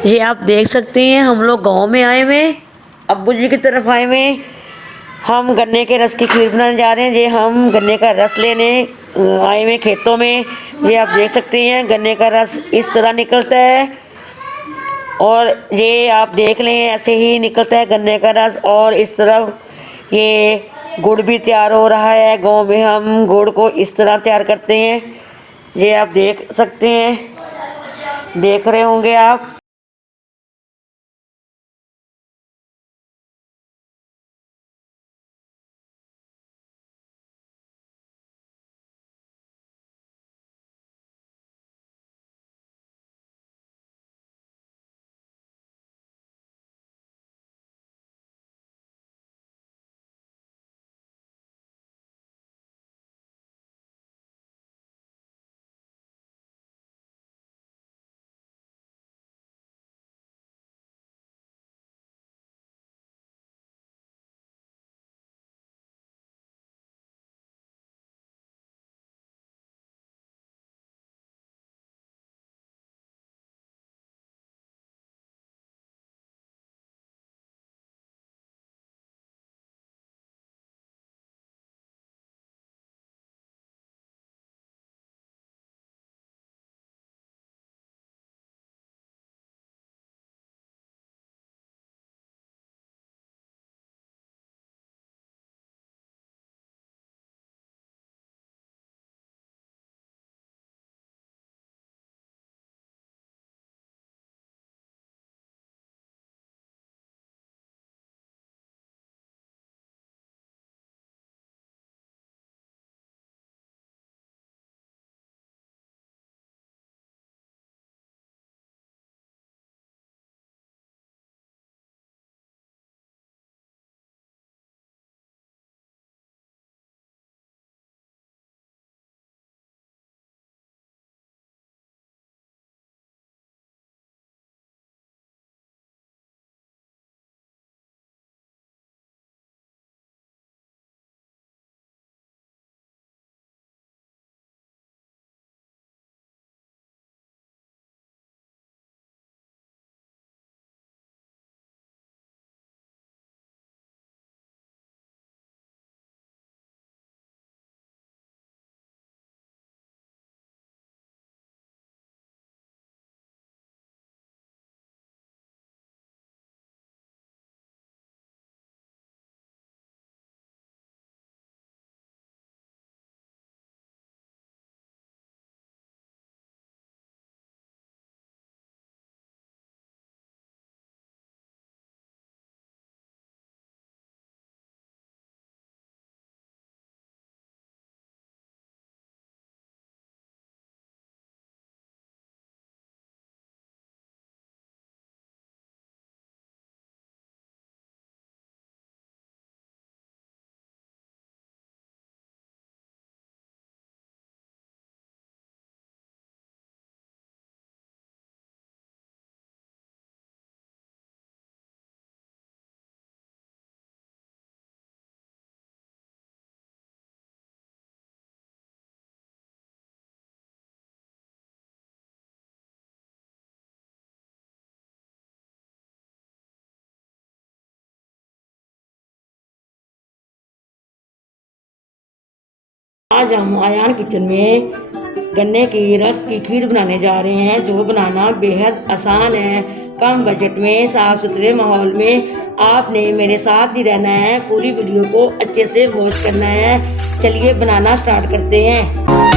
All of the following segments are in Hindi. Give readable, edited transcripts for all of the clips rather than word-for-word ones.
ये आप देख सकते हैं हम लोग गांव में आए हुए हैं, अब्बू जी की तरफ आए हुए हैं। हम गन्ने के रस की खीर बनाने जा रहे हैं। ये हम गन्ने का रस लेने आए हुए हैं खेतों में। ये आप देख सकते हैं गन्ने का रस इस तरह निकलता है और ये आप देख लें ऐसे ही निकलता है गन्ने का रस। और इस तरफ ये गुड़ भी तैयार हो रहा है। गांव में हम गुड़ को इस तरह तैयार करते हैं। ये आप देख सकते हैं, देख रहे होंगे आप। आज हम आयान किचन में गन्ने की रस की खीर बनाने जा रहे हैं, जो बनाना बेहद आसान है। कम बजट में साफ सुथरे माहौल में आपने मेरे साथ ही रहना है। पूरी वीडियो को अच्छे से वॉच करना है। चलिए बनाना स्टार्ट करते हैं।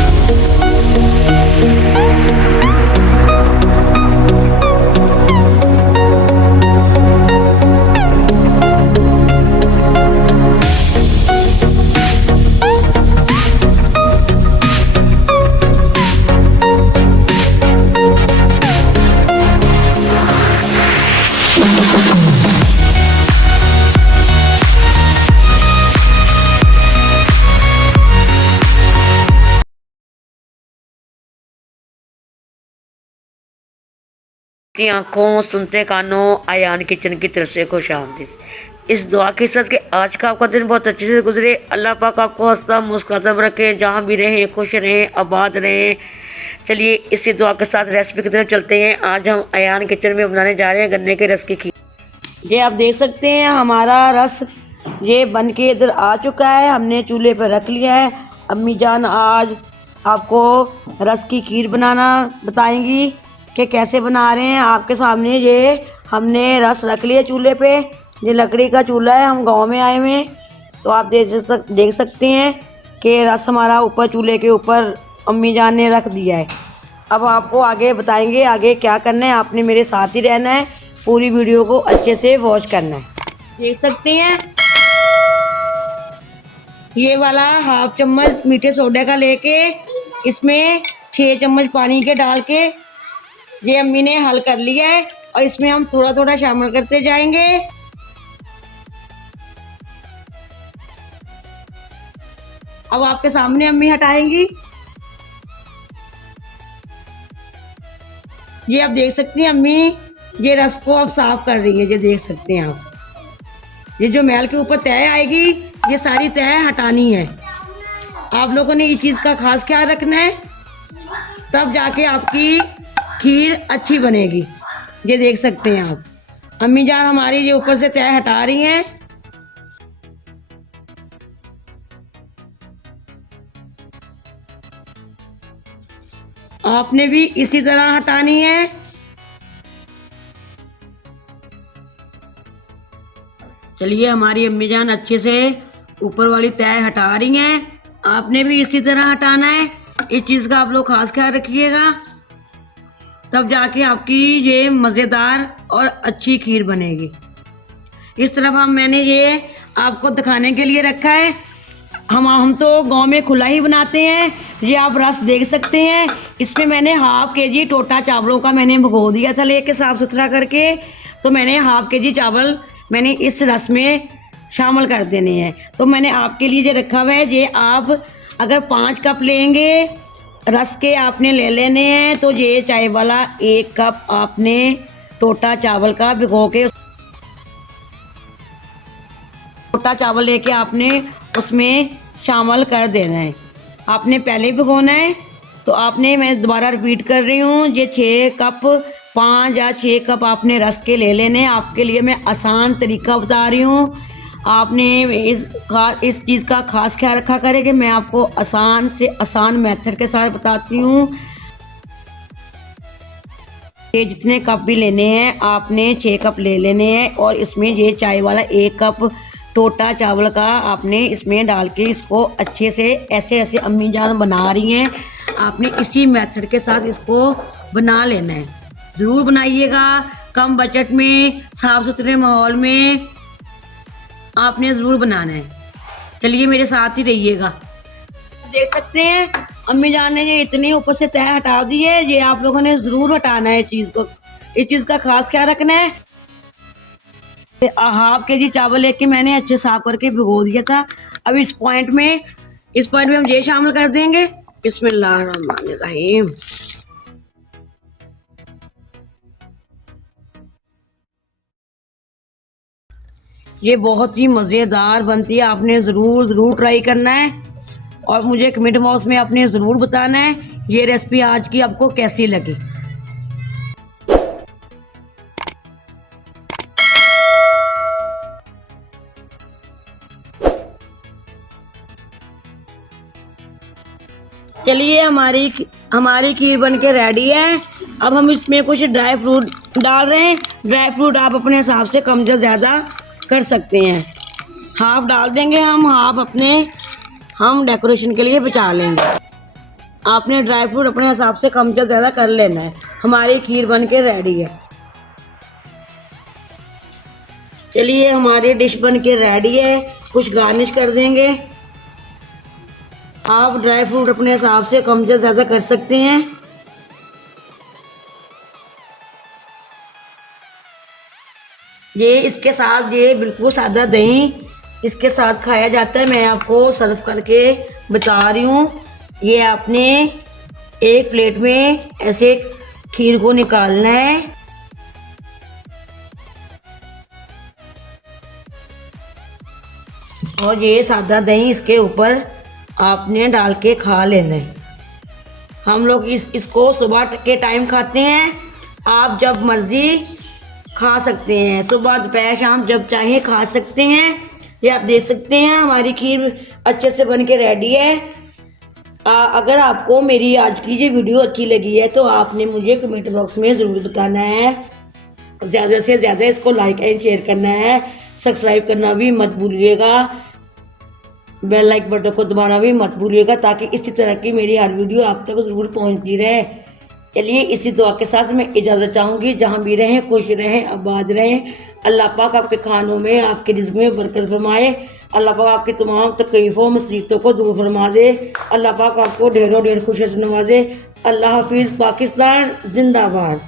की आंखों सुनते कानों आयान किचन की तरफ से खुश आमदीद। इस दुआ के साथ कि आज का आपका दिन बहुत अच्छे से गुजरे। अल्लाह पाक आपको हंसता मुस्कुराता रखे, जहाँ भी रहें खुश रहें, आबाद रहें। चलिए इसी दुआ के साथ रेसिपी की तरफ चलते हैं। आज हम अयान किचन में बनाने जा रहे हैं गन्ने के रस की खीर। ये आप देख सकते हैं हमारा रस ये बन के इधर आ चुका है, हमने चूल्हे पर रख लिया है। अम्मी जान आज आपको रस की खीर बनाना बताएंगी कि कैसे बना रहे हैं। आपके सामने ये हमने रस रख लिया चूल्हे पे। ये लकड़ी का चूल्हा है, हम गांव में आए हुए हैं, तो आप देख सकते हैं कि रस हमारा ऊपर चूल्हे के ऊपर अम्मी जान ने रख दिया है। अब आपको आगे बताएंगे आगे क्या करना है। आपने मेरे साथ ही रहना है, पूरी वीडियो को अच्छे से वॉच करना है। देख सकते हैं ये वाला हाफ चम्मच मीठे सोडा का लेके इसमें 6 चम्मच पानी के डाल के ये अम्मी ने हल कर लिया है और इसमें हम थोड़ा थोड़ा शामिल करते जाएंगे। अब आपके सामने अम्मी हटाएंगी। ये आप देख सकते हैं अम्मी ये रस को अब साफ कर रही है। ये देख सकते हैं आप, ये जो मैल के ऊपर तय आएगी ये सारी तय हटानी है। आप लोगों ने इस चीज़ का खास ख्याल रखना है, तब जाके आपकी खीर अच्छी बनेगी। ये देख सकते हैं आप, अम्मी जान हमारी ये ऊपर से तय हटा रही हैं। आपने भी इसी तरह हटानी है। चलिए हमारी अम्मी जान अच्छे से ऊपर वाली तय हटा रही हैं, आपने भी इसी तरह हटाना है। इस चीज़ का आप लोग खास ख्याल रखिएगा, तब जाके आपकी ये मज़ेदार और अच्छी खीर बनेगी। इस तरफ मैंने ये आपको दिखाने के लिए रखा है। हम तो गांव में खुला ही बनाते हैं। ये आप रस देख सकते हैं, इसमें मैंने हाफ केजी टोटा चावलों का मैंने भिगो दिया था लेके साफ़ सुथरा करके। तो मैंने हाफ केजी चावल मैंने इस रस में शामिल कर देने हैं। तो मैंने आपके लिए जो रखा हुआ है, ये आप अगर 5 कप लेंगे रस के आपने ले लेने हैं, तो ये चाय वाला 1 कप आपने टोटा चावल का भिगो के टोटा चावल लेके आपने उसमें शामिल कर देना है। आपने पहले भिगोना है, तो आपने, मैं दोबारा रिपीट कर रही हूँ, ये 6 कप 5 या 6 कप आपने रस के ले लेने हैं। आपके लिए मैं आसान तरीका बता रही हूँ। आपने इस चीज़ का खास ख्याल रखा करें कि मैं आपको आसान से आसान मेथड के साथ बताती हूँ। ये जितने कप भी लेने हैं आपने 6 कप ले लेने हैं, और इसमें ये चाय वाला 1 कप टोटा चावल का आपने इसमें डाल के इसको अच्छे से ऐसे ऐसे अम्मी जान बना रही हैं, आपने इसी मेथड के साथ इसको बना लेना है। ज़रूर बनाइएगा, कम बजट में साफ़ सुथरे माहौल में आपने ज़रूर बनाना है। चलिए मेरे साथ ही रहिएगा। देख सकते हैं अम्मी जान ने ये इतने ऊपर से तय हटा दी है। ये आप लोगों ने ज़रूर हटाना है चीज़ को, इस चीज़ का खास ख्याल रखना है। हाफ केजी चावल लेके मैंने अच्छे साफ करके भिगो दिया था। अब इस पॉइंट में हम ये शामिल कर देंगे। बिस्मिल्लाहिर्रहमानिर्रहीम। ये बहुत ही मज़ेदार बनती है, आपने ज़रूर ट्राई करना है और मुझे कमेंट बॉक्स में आपने ज़रूर बताना है ये रेसिपी आज की आपको कैसी लगी। चलिए हमारी खीर बन के रेडी है। अब हम इसमें कुछ ड्राई फ्रूट डाल रहे हैं। ड्राई फ्रूट आप अपने हिसाब से कम या ज़्यादा कर सकते हैं। हाफ डाल देंगे हम, हाफ हम डेकोरेशन के लिए बचा लेंगे। आपने ड्राई फ्रूट अपने हिसाब से कम या ज़्यादा कर लेना है। हमारी खीर बन के रेडी है। चलिए हमारी डिश बन के रेडी है, कुछ गार्निश कर देंगे। आप ड्राई फ्रूट अपने हिसाब से कम या ज़्यादा कर सकते हैं। ये इसके साथ ये बिल्कुल सादा दही इसके साथ खाया जाता है। मैं आपको सर्व करके बता रही हूँ। ये आपने एक प्लेट में ऐसे खीर को निकालना है। और ये सादा दही इसके ऊपर आपने डाल के खा लेना है। हम लोग इसको सुबह के टाइम खाते हैं। आप जब मर्ज़ी खा सकते हैं, सुबह दोपहर शाम जब चाहे खा सकते हैं। ये आप देख सकते हैं हमारी खीर अच्छे से बन के रेडी है। अगर आपको मेरी आज की ये वीडियो अच्छी लगी है तो आपने मुझे कमेंट बॉक्स में ज़रूर बताना है। ज़्यादा से ज़्यादा इसको लाइक एंड शेयर करना है। सब्सक्राइब करना भी मत भूलिएगा, बेल लाइक बटन को दबाना भी मत भूलिएगा, ताकि इसी तरह की मेरी हर वीडियो आप तक ज़रूर पहुंचती रहे। चलिए इसी दुआ के साथ मैं इजाज़त चाहूँगी। जहाँ भी रहें खुश रहें, आबाद रहें। अल्लाह पाक आपके खानों में, आपके रिज़्क़ में बरकत फरमाए। अल्लाह पाक आपकी तमाम तकलीफ़ों मुसीबतों को दूर फरमा दे। अल्लाह पाक आपको ढेरों ढेर खुशी से नवाजे। अल्लाह हाफिज़। पाकिस्तान जिंदाबाद।